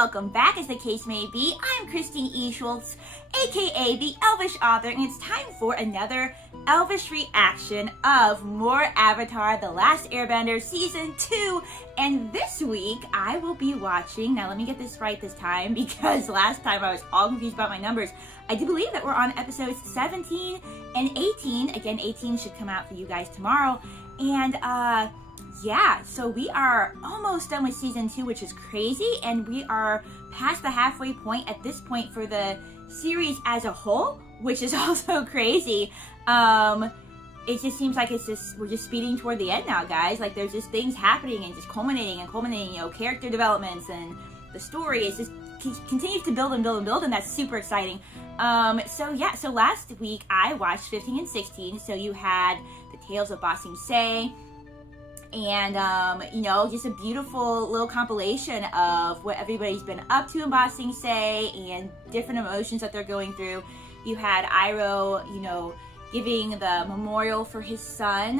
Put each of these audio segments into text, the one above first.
welcome back, as the case may be. I'm Christine E. Schulze, aka the Elvish Author, and it's time for another Elvish reaction of more Avatar: The Last Airbender Season 2. And this week, I will be watching, now let me get this right this time, because last time I was all confused about my numbers. I do believe that we're on episodes 17 and 18. Again, 18 should come out for you guys tomorrow. And, yeah, so we are almost done with season 2, which is crazy, and we are past the halfway point at this point for the series as a whole, which is also crazy. It just seems like we're just speeding toward the end now, guys. Like, there's just things happening and just culminating, you know, character developments, and the story is just continues to build and build and build, and that's super exciting. So yeah, so last week I watched 15 and 16, so you had the Tales of Ba Sing Se, and you know, just a beautiful little compilation of what everybody's been up to in Ba Sing Se and different emotions that they're going through. You had Iroh, you know, giving the memorial for his son.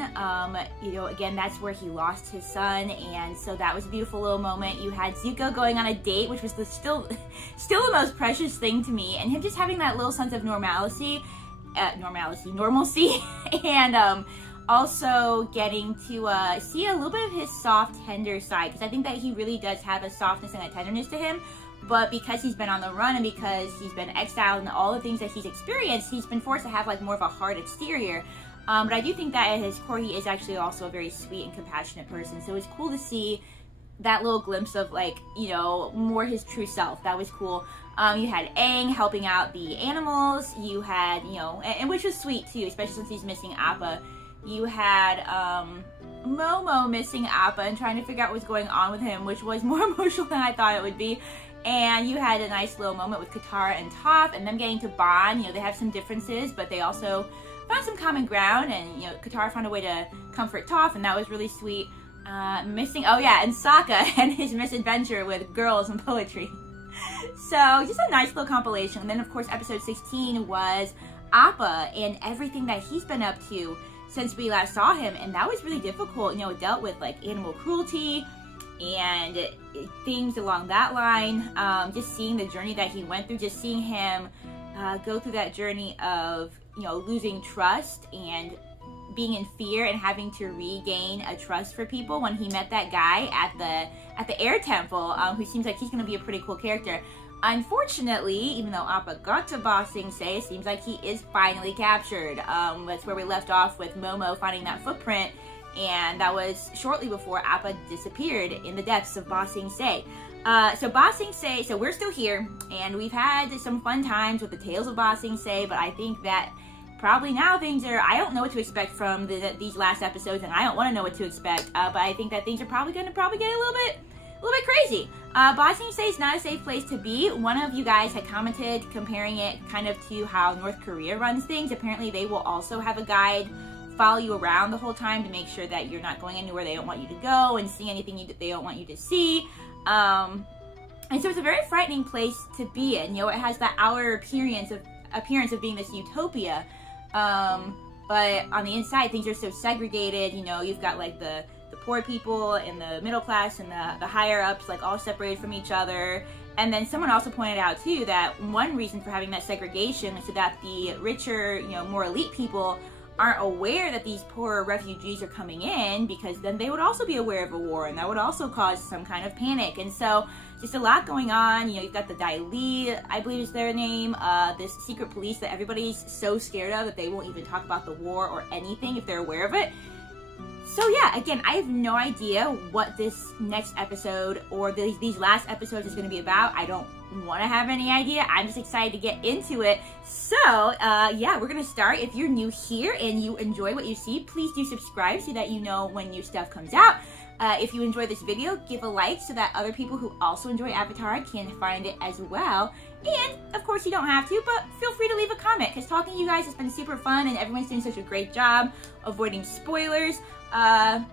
You know, again, that's where he lost his son, and so that was a beautiful little moment. You had Zuko going on a date, which was still the most precious thing to me, and him just having that little sense of normalcy, and also getting to see a little bit of his soft, tender side, because I think that he really does have a softness and a tenderness to him. But because he's been on the run and because he's been exiled and all the things that he's experienced, he's been forced to have like more of a hard exterior. But I do think that at his core, he is actually also a very sweet and compassionate person. So it's cool to see that little glimpse of, like, you know, more his true self. That was cool. You had Aang helping out the animals. You had, you know, and which was sweet too, especially since he's missing Appa. You had Momo missing Appa and trying to figure out what's going on with him, which was more emotional than I thought it would be. And you had a nice little moment with Katara and Toph and them getting to bond. You know, they have some differences, but they also found some common ground, and, you know, Katara found a way to comfort Toph, and that was really sweet. Oh yeah, and Sokka and his misadventure with girls and poetry. So, just a nice little compilation. And then, of course, episode 16 was Appa and everything that he's been up to since we last saw him, and that was really difficult. You know, it dealt with, like, animal cruelty and things along that line. Just seeing the journey that he went through, just seeing him go through that journey of, you know, losing trust and being in fear and having to regain a trust for people when he met that guy at the air temple, who seems like he's going to be a pretty cool character. Unfortunately, even though Appa got to Ba Sing Se, it seems like he is finally captured. That's where we left off with Momo finding that footprint, and that was shortly before Appa disappeared in the depths of Ba Sing Se. So Ba Sing Se, so we're still here, and we've had some fun times with the Tales of Ba Sing Se, but I think that probably now things are, I don't know what to expect from these last episodes, and I don't want to know what to expect, but I think that things are probably going to get a little bit crazy. Ba Sing Se is not a safe place to be. One of you guys had commented comparing it kind of to how North Korea runs things. Apparently they will also have a guide follow you around the whole time to make sure that you're not going anywhere they don't want you to go and see anything they don't want you to see. And so it's a very frightening place to be in. You know, it has that outer appearance of being this utopia, but on the inside things are so segregated. You know, you've got like the poor people and the middle class and the higher ups, like, all separated from each other. And then someone also pointed out too that one reason for having that segregation is so that the richer, you know, more elite people aren't aware that these poor refugees are coming in, because then they would also be aware of a war, and that would also cause some kind of panic. And so just a lot going on. You know, you've got the Dai Li, I believe is their name, this secret police that everybody's so scared of that they won't even talk about the war or anything if they're aware of it. So yeah, again, I have no idea what this next episode or these last episodes is going to be about. I don't want to have any idea. I'm just excited to get into it. So yeah, we're going to start. If you're new here and you enjoy what you see, please do subscribe so that you know when new stuff comes out. If you enjoy this video, give a like so that other people who also enjoy Avatar can find it as well. And, of course, you don't have to, but feel free to leave a comment, because talking to you guys has been super fun, and everyone's doing such a great job avoiding spoilers. Yeah,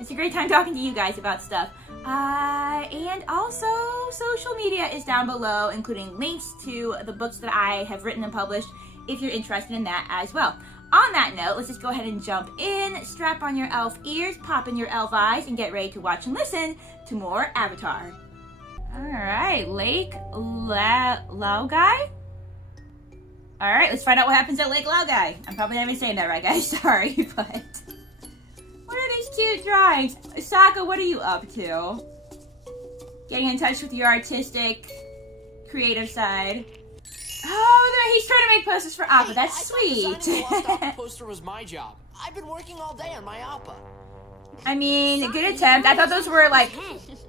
it's a great time talking to you guys about stuff. And also, social media is down below, including links to the books that I have written and published, if you're interested in that as well. On that note, let's just go ahead and jump in, strap on your elf ears, pop in your elf eyes, and get ready to watch and listen to more Avatar. Alright, Lake Laogai? Alright, let's find out what happens at Lake Laogai. I'm probably not even saying that right, guys. Sorry, but... What are these cute drawings? Sokka, what are you up to? Getting in touch with your artistic, creative side. Oh, he's trying to make posters for Appa. That's sweet. Designing the Lost Appa poster was my job. I've been working all day on my Appa. I mean, good attempt. I thought those were like...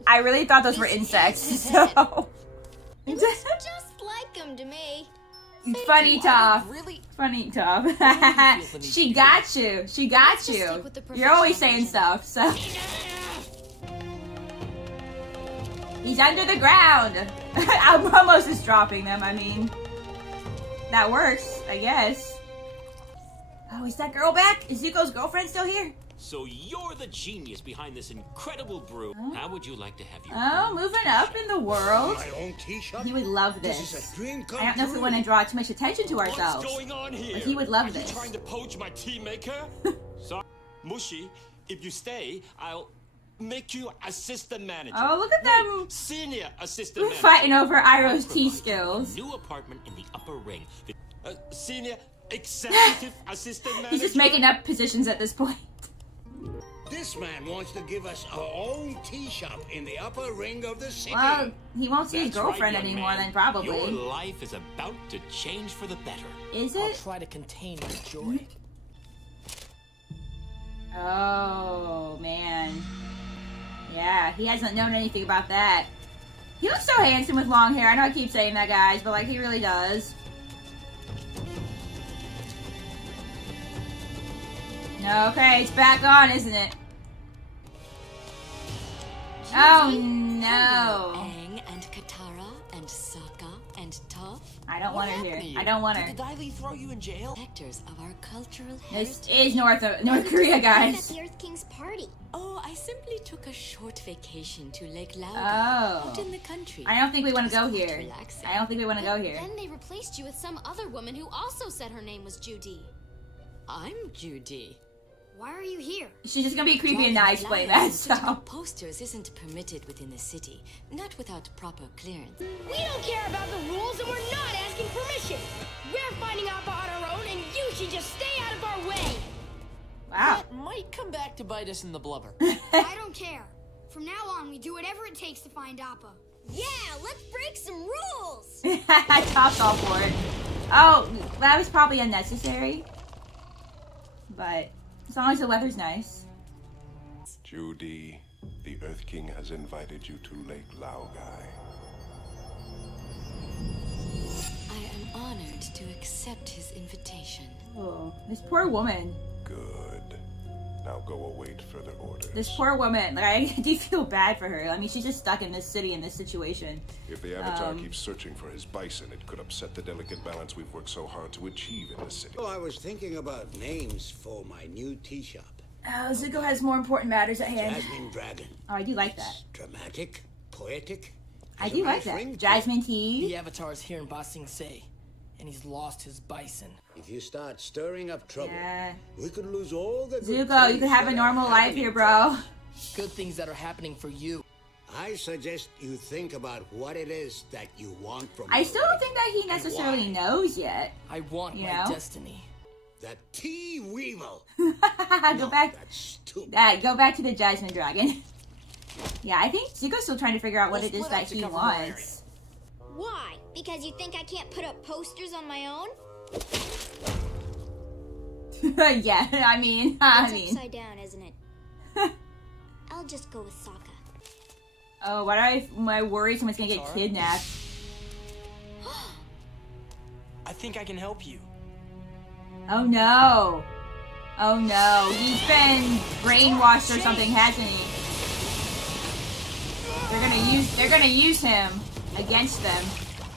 I really thought those were insects, so... It looks just like them to me. Funny Top. Really? Funny Top. She got you. She got you. You're always saying stuff, so... He's under the ground. I'm almost just dropping them, I mean. That works, I guess. Oh, is that girl back? Is Zuko's girlfriend still here? So you're the genius behind this incredible brew. Oh. How would you like to have your Moving up in the world. My own tea shop? He would love this. This is a dream come I don't know if we true. want to draw too much attention to ourselves. What's going on here? But he would love Are this. you trying to poach my tea maker? Sorry, Mushi. If you stay, I'll make you assistant manager. Oh, look at them. Senior assistant We're manager. fighting over Iroh's I'll tea provide skills. you a new apartment in the upper ring. Senior executive assistant manager. He's just making up positions at this point. This man wants to give us our own tea shop in the upper ring of the city. Well, he won't see his That's right, girlfriend young anymore man. then, probably. Your life is about to change for the better. Is I'll it? try to contain my joy. Oh, man. Yeah, he hasn't known anything about that. He looks so handsome with long hair. I know I keep saying that, guys, but, like, he really does. Okay, it's back on, isn't it? Oh, no. Aang and Katara and Sokka and Toph, I don't want her happened to here. you? I don't want Did her. the Dai throw you in jail? vectors of our cultural This heritage. is North Korea, At guys. the Earth King's party. Oh, I simply took a short vacation to Lake Laogai, Oh. out in the country. I don't think we want to go Just here. relaxing. I don't think we want to go But here. Then they replaced you with some other woman who also said her name was Judy. I'm Judy. Why are you here? She's just gonna be creepy and Drawing nice playing that lines and putting stuff. up posters isn't permitted within the city, not without proper clearance. We don't care about the rules and we're not asking permission. We're finding Appa on our own and you should just stay out of our way. Wow. That might come back to bite us in the blubber. I don't care. From now on, we do whatever it takes to find Appa. Yeah, let's break some rules. Top's all for it. Oh, that was probably unnecessary. But as long as the weather's nice. Judy, the Earth King has invited you to Lake Laogai. I am honored to accept his invitation. Oh, this poor woman. Good. Now go await further orders. This poor woman. Like, I do feel bad for her. I mean, she's just stuck in this city in this situation. If the Avatar keeps searching for his bison, it could upset the delicate balance we've worked so hard to achieve in this city. Oh, I was thinking about names for my new tea shop. Oh, Zuko has more important matters at hand. Jasmine Dragon. Oh, I do like that. It's dramatic, poetic. I has a do like nice that. ring to it. Jasmine tea. The Avatar's here in Ba Sing Se, and he's lost his bison. If you start stirring up trouble, Yeah. we could lose all the good Zuko, you things could have a that are normal life happening here, to bro. us. Good things that are happening for you. I suggest you think about what it is that you want from I your still don't life think that he and necessarily why. knows yet. I want You my know? destiny. That tea weevil. Go No, back. that's stupid. Go back to the Jasmine Dragon. Yeah, I think Zuko's still trying to figure out what We'll it is split up that to he cover more wants. Why? Because you think I can't put up posters on my own? Yeah, I mean. It's upside down, isn't it? I'll just go with Sokka. Oh, why do I worry someone's gonna get Katara? kidnapped? I think I can help you. Oh no. Oh no. He's been brainwashed or something, hasn't he? They're gonna use him against them.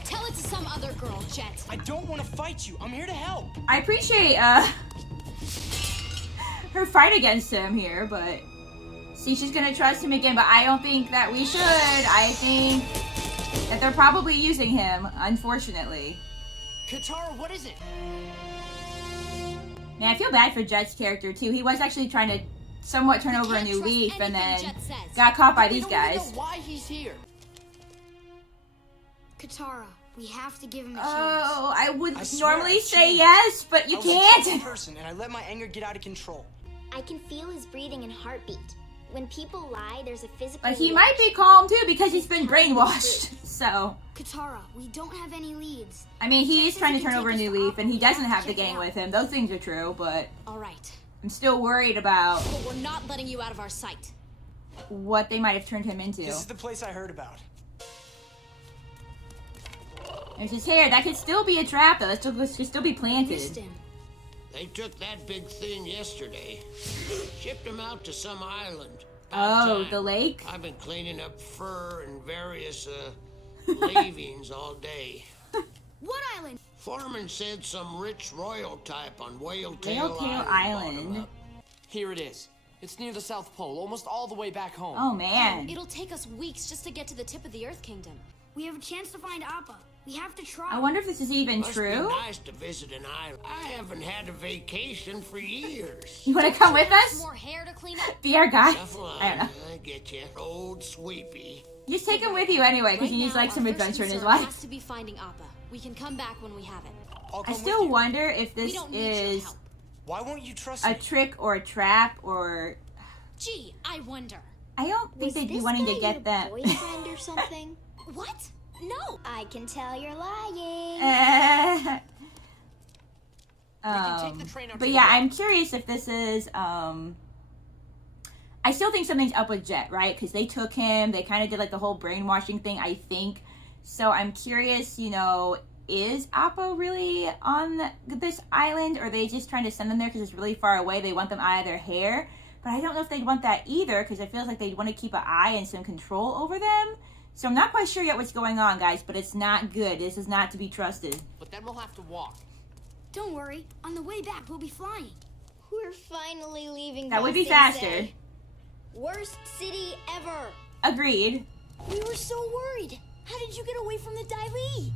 Tell it to some other girl, Jet. I don't want to fight you. I'm here to help. I appreciate her fight against him here, but see, she's gonna trust him again, but I don't think that we should. I think that they're probably using him, unfortunately. Katara, what is it? Man, I feel bad for Jet's character too. He was actually trying to somewhat turn over a Can't new trust leaf and anything then Jet says. got caught by We these don't even guys. know why he's here. Katara, we have to give him a chance. Oh, I would I swear normally I say changed. yes, but you I was a terrible can't. person, and I let my anger get out of control. I can feel his breathing and heartbeat. When people lie, there's a physical But he might be calm too because he's been brainwashed. So, Katara, we don't have any leads. I mean, he is trying to turn over a new leaf, and he doesn't have the gang with him. Those things are true, but All right. I'm still worried about But we're not letting you out of our sight. what they might have turned him into. This is the place I heard about. There's his hair. That could still be a trap, though. That could still be planted. Missed him. They took that big thing yesterday. Shipped him out to some island. Oh, About the time. lake? I've been cleaning up fur and various, leavings all day. What island? Foreman said some rich royal type on Whaletail Whaletail Island. Island. Here it is. It's near the South Pole, almost all the way back home. Oh, man. It'll take us weeks just to get to the tip of the Earth Kingdom. We have a chance to find Appa. We have to try. I wonder if this is even Must true. be nice to visit an island. I haven't had a vacation for years. You want to come with Have us? some more hair to clean up. Be our guy? Tough line, I don't know. I get you. Old Sweepy. Just take him with you anyway, because Right he needs now, like some our first adventure in his concern life. has to be finding Appa. We can come back when we have it. I'll I come still with you. wonder if We this don't need your is help. Why won't you trust a me? trick or a trap, or Gee, I wonder. I don't think Was they'd be this wanting guy to get your that. boyfriend or something? What? No. I can tell you're lying. take the train out But to yeah, the I'm curious if this is. I still think something's up with Jet, right? Because they took him. They kind of did like the whole brainwashing thing, I think. So I'm curious, you know, is Appa really on this island, or are they just trying to send them there because it's really far away? They want them out of their hair. But I don't know if they'd want that either, because it feels like they'd want to keep an eye and some control over them. So I'm not quite sure yet what's going on, guys, but it's not good. This is not to be trusted. But then we'll have to walk. Don't worry. On the way back, we'll be flying. We're finally leaving. That would be Sensei. faster. Worst city ever. Agreed. We were so worried. How did you get away from the Dai Li?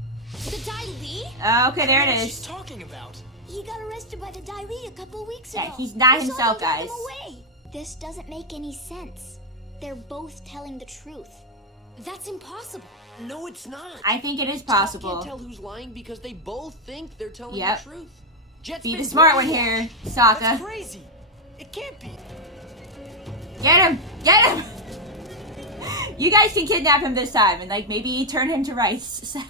The Dai Li? Okay, there it What is. she's talking about? He got arrested by the Dai Li a couple of weeks Yeah, ago. he's not We saw himself, them take guys. him away. This doesn't make any sense. They're both telling the truth. That's impossible. No, it's not. I think it is Toph possible. can't tell who's lying because they both think they're telling Yep. the truth. Jet's Be been the smart one brainwashed. here, That's Sokka. crazy. It can't be. Get him! Get him! You guys can kidnap him this time and like maybe turn him to rice, so.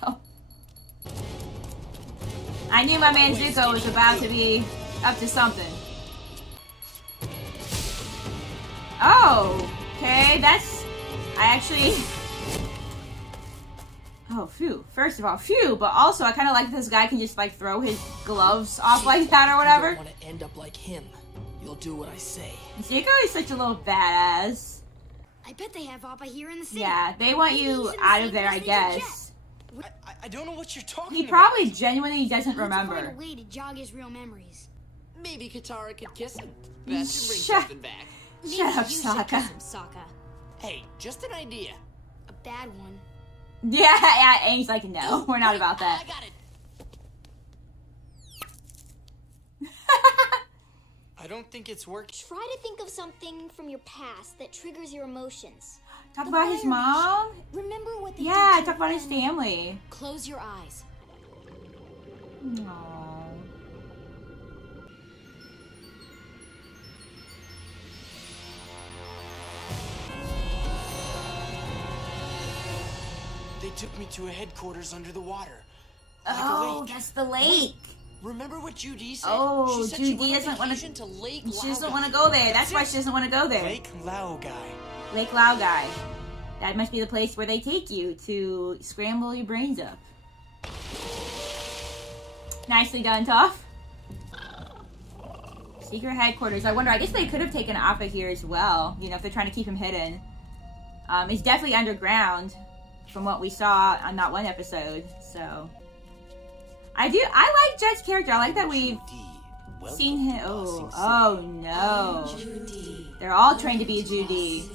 I knew my man Zuko was about to be up to something. Oh, okay, that's, I actually, oh, phew. First of all, phew, but also I kind of like this guy can just like throw his gloves off like that or You whatever. don't want to end up like him. You'll do what I say. Zuko is such a little badass. I bet they have Appa here in the city. Yeah, they want Maybe you he's in the out same of there, I place as guess. I don't know what you're talking He about. probably genuinely doesn't We need to find remember. a way to jog his real memories. Maybe Katara could kiss him. That should bring Shut- something back. Maybe Shut up, you should Sokka. kiss him, Sokka. Hey, just an idea. A bad one. Yeah, and he's like, no, we're not about that. I got it. I don't think it's working. Try to think of something from your past that triggers your emotions. Talk The about his Fire mom? Remember what they Yeah, did to talk about your his family. Close your eyes. Aww. They took me to a headquarters under the water. Like a Oh, lake. that's the lake. Remember what Judy said? Oh, she said she Judy went on doesn't want vacation to. Lake She doesn't Laogai. want to go there. That's why it. she doesn't want to go there. Lake Laogai. Lake Laogai. That must be the place where they take you to scramble your brains up. Nicely done, Toph. Secret headquarters. I wonder, I guess they could have taken Appa here as well, you know, if they're trying to keep him hidden. It's definitely underground from what we saw on that one episode, so. I like Jet's character. I like that we've seen him. Oh no. They're all trained to be a Judy.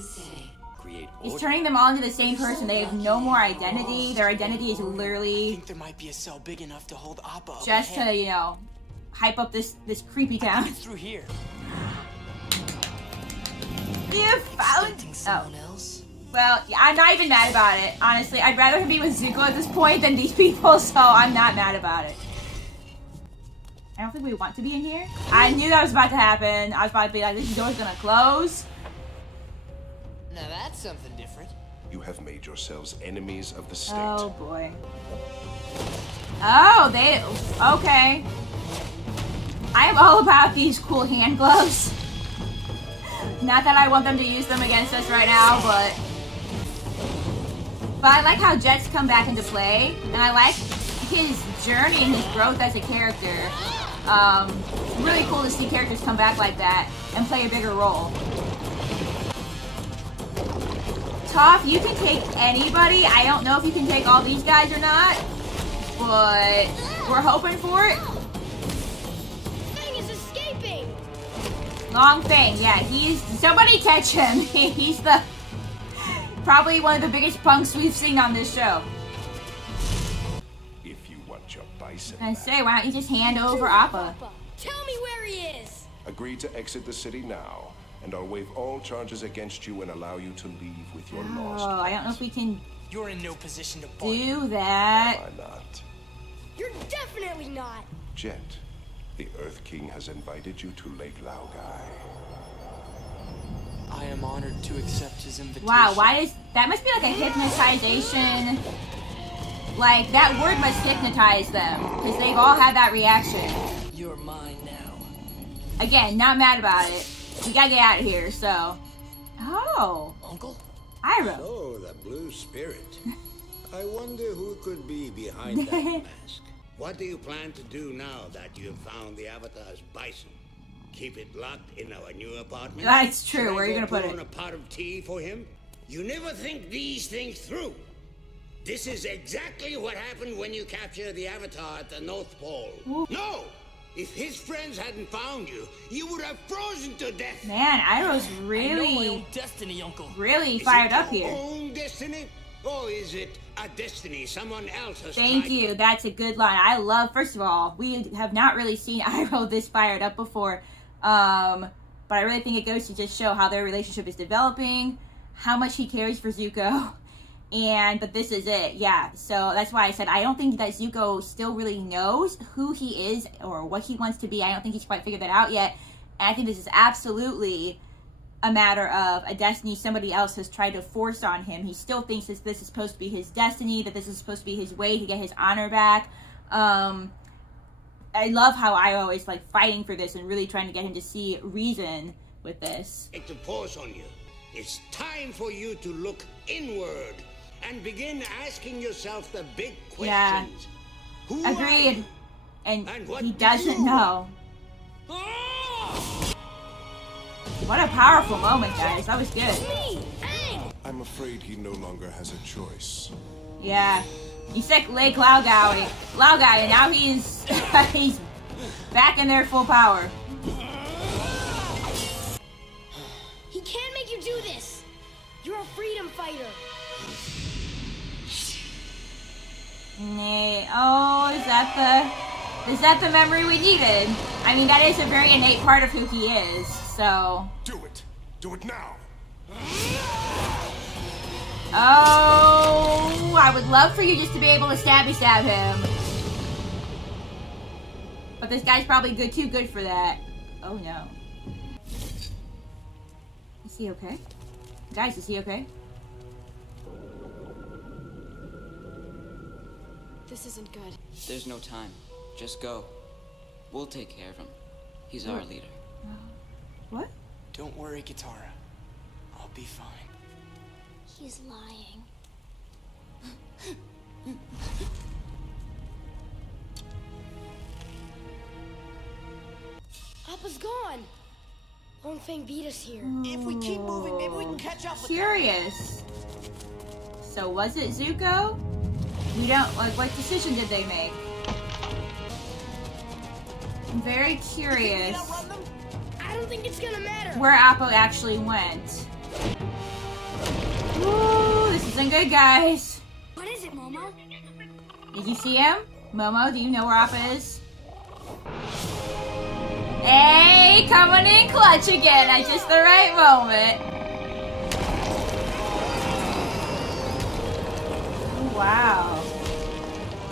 He's turning them all into the same person. They have no more identity. Their identity is I lity think there might be a cell big enough to hold Appa up just ahead. to, you know, hype up this creepy I town. think it's through here. You found. Expecting Oh. someone else? Well, I'm not even mad about it, honestly. I'd rather him be with Zuko at this point than these people, so I'm not mad about it. I don't think we want to be in here. I knew that was about to happen. I was about to be like, this door's gonna close. Now that's something different. You have made yourselves enemies of the state. Oh, boy. Oh, they... Okay. I am all about these cool hand gloves. Not that I want them to use them against us right now, but I like how Jet's come back into play, and I like his journey and his growth as a character. Really cool to see characters come back like that and play a bigger role. Toph, you can take anybody. I don't know if you can take all these guys or not, but we're hoping for it. Thing is escaping. Long thing, yeah, somebody catch him. He's probably one of the biggest punks we've seen on this show. If you want your bison I back, say, why don't you just hand over Appa? Tell me where he is. agree to exit the city now, and I'll waive all charges against you and allow you to leave with your lost. Oh, I don't know if we can You're in no position to bargain. do that. Why not? You're definitely not. Jet, the Earth King has invited you to Lake Laogai. I am honored to accept his invitation. Wow, why does that must be like a hypnotization? Like that word must hypnotize them because they've all had that reaction. You're mine now. Again, not mad about it. We gotta get out of here. So, oh, Uncle? Iroh. Oh, the blue spirit. I wonder who could be behind that mask. What do you plan to do now that you've found the Avatar's bison? Keep it locked in our new apartment? That's true. Should I Where are you go gonna put brew it? on a pot of tea for him? You never think these things through. This is exactly what happened when you captured the Avatar at the North Pole. Ooh. No! If his friends hadn't found you, you would have frozen to death. Man, Iroh's I know my really, own destiny, Uncle. really Is fired it up your here. own destiny? Or is it a destiny someone else has Thank tried? you. That's a good line. I love, first of all, we have not really seen Iroh this fired up before. But I really think it goes to just show how their relationship is developing, how much he cares for Zuko. But this is it. Yeah. So that's why I said I don't think that Zuko still really knows who he is or what he wants to be. I don't think he's quite figured that out yet. And I think this is absolutely a matter of a destiny somebody else has tried to force on him. He still thinks that this is supposed to be his destiny, that this is supposed to be his way to get his honor back. I love how Iroh is like fighting for this and really trying to get him to see reason with this. To pause on you. It's time for you to look inward and begin asking yourself the big questions. Yeah. Who are Agreed. you? And what he do doesn't you know. What a powerful moment, guys. That was good. I'm afraid he no longer has a choice. Yeah. He said Lake Laogai, and now he's he's back in their full power. He can't make you do this. You're a freedom fighter. Nay. Oh, is that the memory we needed? I mean, that is a very innate part of who he is. So. Do it. Do it now. Oh, I would love for you just to be able to stabby stab him. But this guy's probably too good for that. Oh no. Is he okay? Guys, is he okay? This isn't good. There's no time. Just go. We'll take care of him. He's our leader. What? Don't worry, Katara. I'll be fine. He's lying. Appa's gone. Long Fang beat us here. If we keep moving, maybe we can catch up with Curious. So was it Zuko? We don't, like, what decision did they make? I'm very curious I don't think it's gonna matter. where Appa actually went. Ooh, this isn't good, guys. What is it, Momo? Did you see him? Momo, do you know where Appa is? Hey, coming in clutch again at just the right moment. Wow.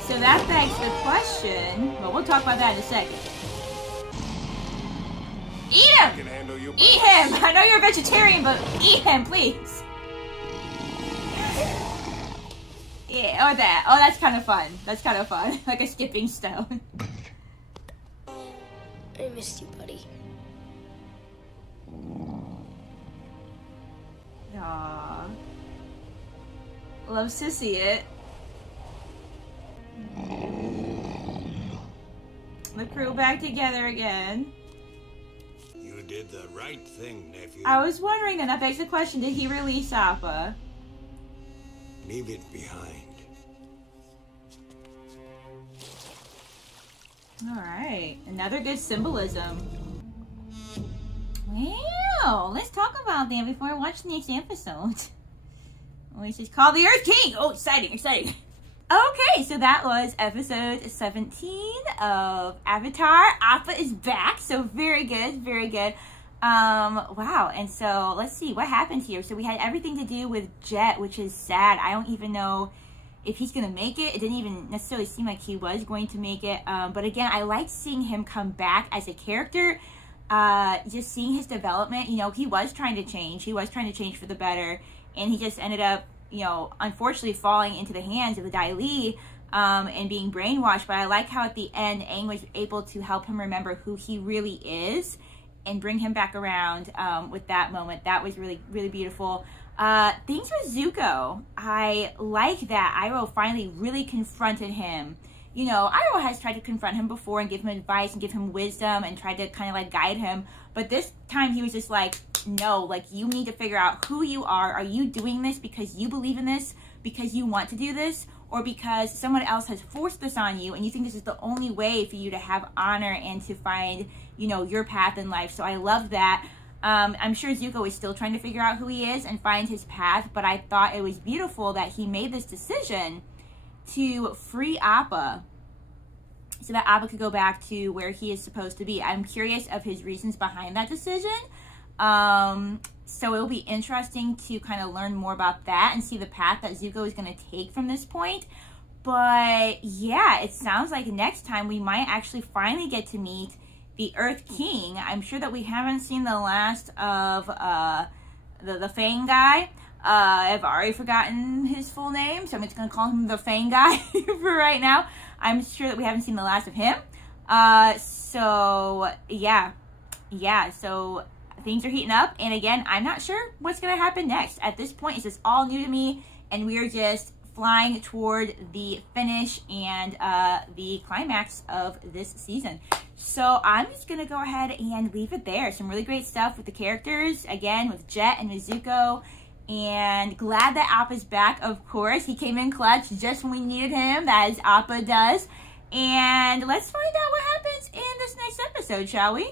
So that begs the question, well, we'll talk about that in a second. Eat him! Eat him! I know you're a vegetarian, but eat him, please. Yeah, or that. Oh, that's kind of fun. That's kind of fun. Like a skipping stone. I missed you, buddy. Aww. Loves to see it. The crew back together again. You did the right thing, nephew. I was wondering, and that begs the question, did he release Appa? Leave it behind. Alright, another good symbolism. Wow, let's talk about that before I watch the next episode. Which is called the Earth King! Oh, exciting, exciting. Okay, so that was episode 17 of Avatar. Appa is back, so very good, very good. Wow, and so let's see what happened here. So we had everything to do with Jet, which is sad. I don't even know if he's gonna make it. It didn't even necessarily seem like he was going to make it. But again, I liked seeing him come back as a character. Just seeing his development. You know, he was trying to change. He was trying to change for the better, and he just ended up, you know, unfortunately falling into the hands of the Dai Li, and being brainwashed. But I like how at the end, Aang was able to help him remember who he really is and bring him back around with that moment. That was really, really beautiful. Things with Zuko. I like that Iroh finally really confronted him. You know, Iroh has tried to confront him before and give him advice and give him wisdom and try to kind of like guide him. But this time he was just like, no, like you need to figure out who you are. Are you doing this because you believe in this, because you want to do this, or because someone else has forced this on you and you think this is the only way for you to have honor and to find, you know, your path in life? So I love that. I'm sure Zuko is still trying to figure out who he is and find his path, but I thought it was beautiful that he made this decision to free Appa so that Appa could go back to where he is supposed to be. I'm curious of his reasons behind that decision. So it'll be interesting to kind of learn more about that and see the path that Zuko is going to take from this point. But yeah, it sounds like next time we might actually finally get to meet the Earth King. I'm sure that we haven't seen the last of the Fang guy. I've already forgotten his full name, so I'm just going to call him the Fang guy for right now. I'm sure that we haven't seen the last of him. So yeah, so things are heating up, and again, I'm not sure what's going to happen next. At this point, it's just all new to me, and we are just flying toward the finish and the climax of this season. So I'm just going to go ahead and leave it there. Some really great stuff with the characters, again, with Jet and with Zuko, and glad that Appa's back, of course. He came in clutch just when we needed him, as Appa does. And let's find out what happens in this next episode, shall we?